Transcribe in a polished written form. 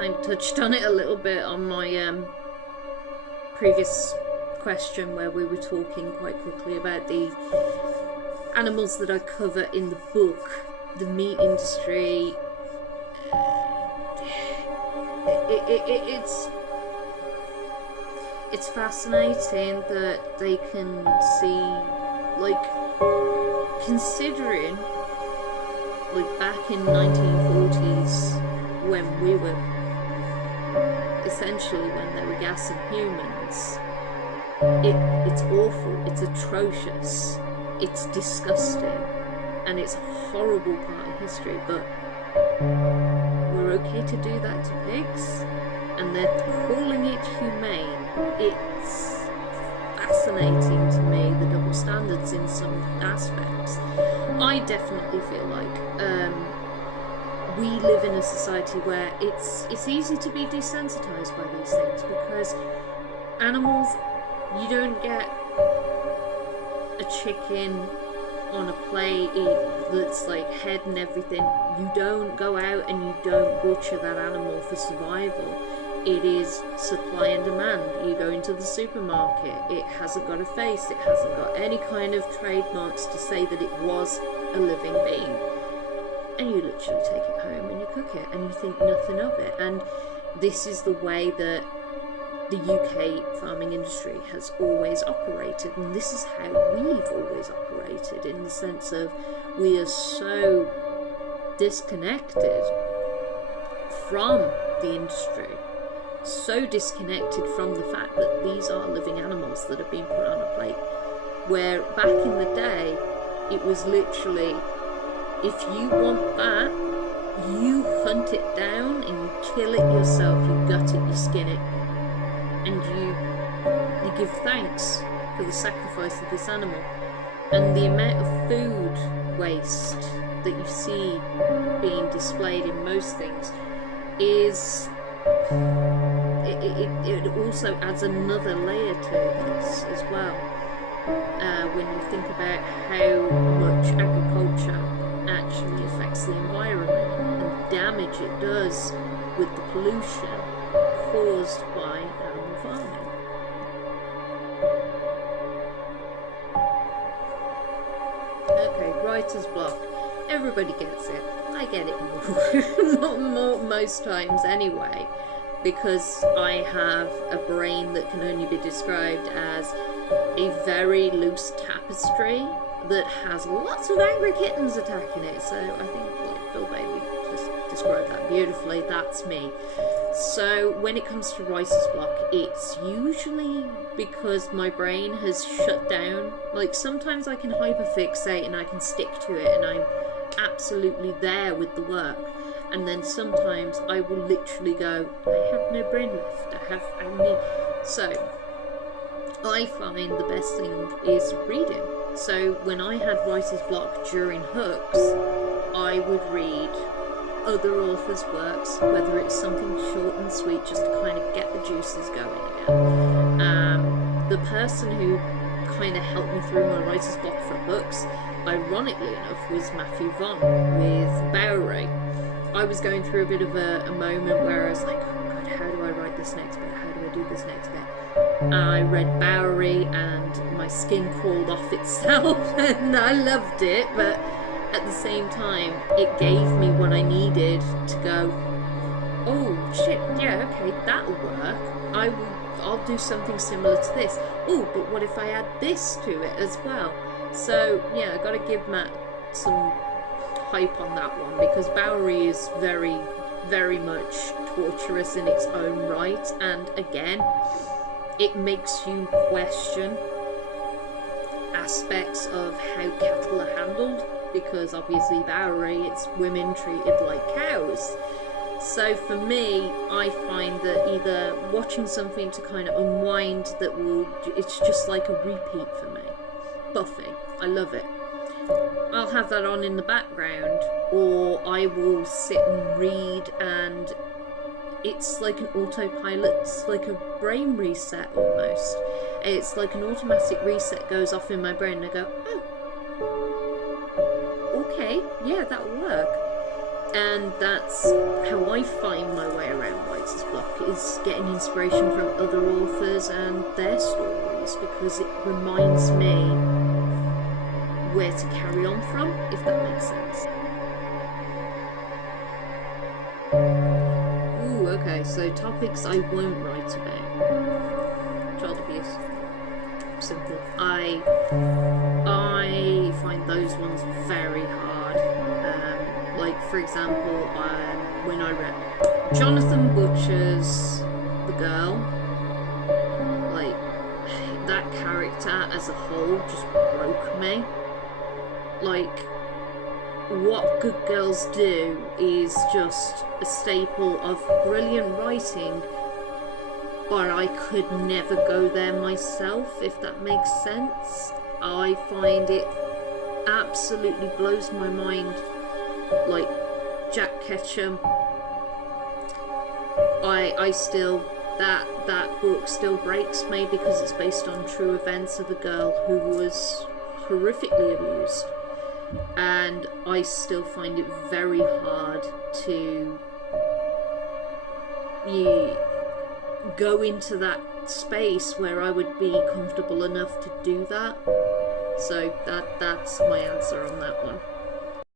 kind of touched on it a little bit on my previous question, where we were talking quite quickly about the animals that I cover in the book. The meat industry, it's fascinating that they can see, like, considering, like, back in 1940s when we were essentially when they were gassing humans, it's awful, it's atrocious, it's disgusting, and it's a horrible part of history, but we're okay to do that to pigs, and they're calling it humane. It's fascinating to me, the double standards in some aspects. I definitely feel like we live in a society where it's easy to be desensitized by these things, because animals, you don't get a chicken on a plate that's like head and everything. You don't go out and you don't butcher that animal for survival. It is supply and demand. You go into the supermarket, it hasn't got a face, it hasn't got any kind of trademarks to say that it was a living being, and you literally take it home and you cook it and you think nothing of it. And this is the way that the UK farming industry has always operated, and this is how we've always operated, in the sense of we are so disconnected from the industry, so disconnected from the fact that these are living animals that have been put on a plate, where back in the day it was literally, if you want that, you hunt it down and you kill it yourself, you gut it, you skin it, and you give thanks for the sacrifice of this animal. And the amount of food waste that you see being displayed in most things is, it also adds another layer to this as well, when you think about how much agriculture actually affects the environment and damage it does with the pollution caused by animal farming. Okay, writer's block. Everybody gets it. I get it more most times anyway, because I have a brain that can only be described as a very loose tapestry that has lots of angry kittens attacking it. So I think, like, Bill Bailey just described that beautifully. That's me. So when it comes to writer's block, it's usually because my brain has shut down. Like, sometimes I can hyperfixate and I can stick to it and I'm absolutely there with the work, and then sometimes I will literally go, I have no brain left, so I find the best thing is reading. So when I had writer's block during Hooks, I would read other authors' works, whether it's something short and sweet just to kind of get the juices going again. The person who kind of helped me through my writer's block for Hooks, ironically enough, was Matthew Vaughn with Bowery. I was going through a bit of a moment where I was like, oh god, how do I write this next bit? How do I do this next bit? I read Bowery and my skin crawled off itself and I loved it, but at the same time it gave me what I needed to go, oh shit, yeah, okay, that'll work. I'll do something similar to this. Oh, but what if I add this to it as well? So yeah, I gotta give Matt some hype on that one, because Bowery is very, very much torturous in its own right, and again, it makes you question aspects of how cattle are handled, because obviously Bowery, it's women treated like cows. So for me, I find that either watching something to kind of unwind it's just like a repeat for me. Buffy, I love it. I'll have that on in the background, or I will sit and read and it's like an autopilot, it's like a brain reset almost. It's like an automatic reset goes off in my brain and I go, oh, okay, yeah, that'll work. And that's how I find my way around writer's block, is getting inspiration from other authors and their stories, because it reminds me where to carry on from, if that makes sense. Ooh, okay, so topics I won't write about. Child abuse. Simple. I find those ones very hard. Like, for example, when I read Jonathan Butcher's The Girl, like, that character as a whole just broke me. Like, what Good Girls Do is just a staple of brilliant writing, but I could never go there myself, if that makes sense. I find it absolutely blows my mind. Like Jack Ketchum, I still, that book still breaks me, because it's based on true events of a girl who was horrifically abused, and I still find it very hard to go into that space where I would be comfortable enough to do that. So that's my answer on that one.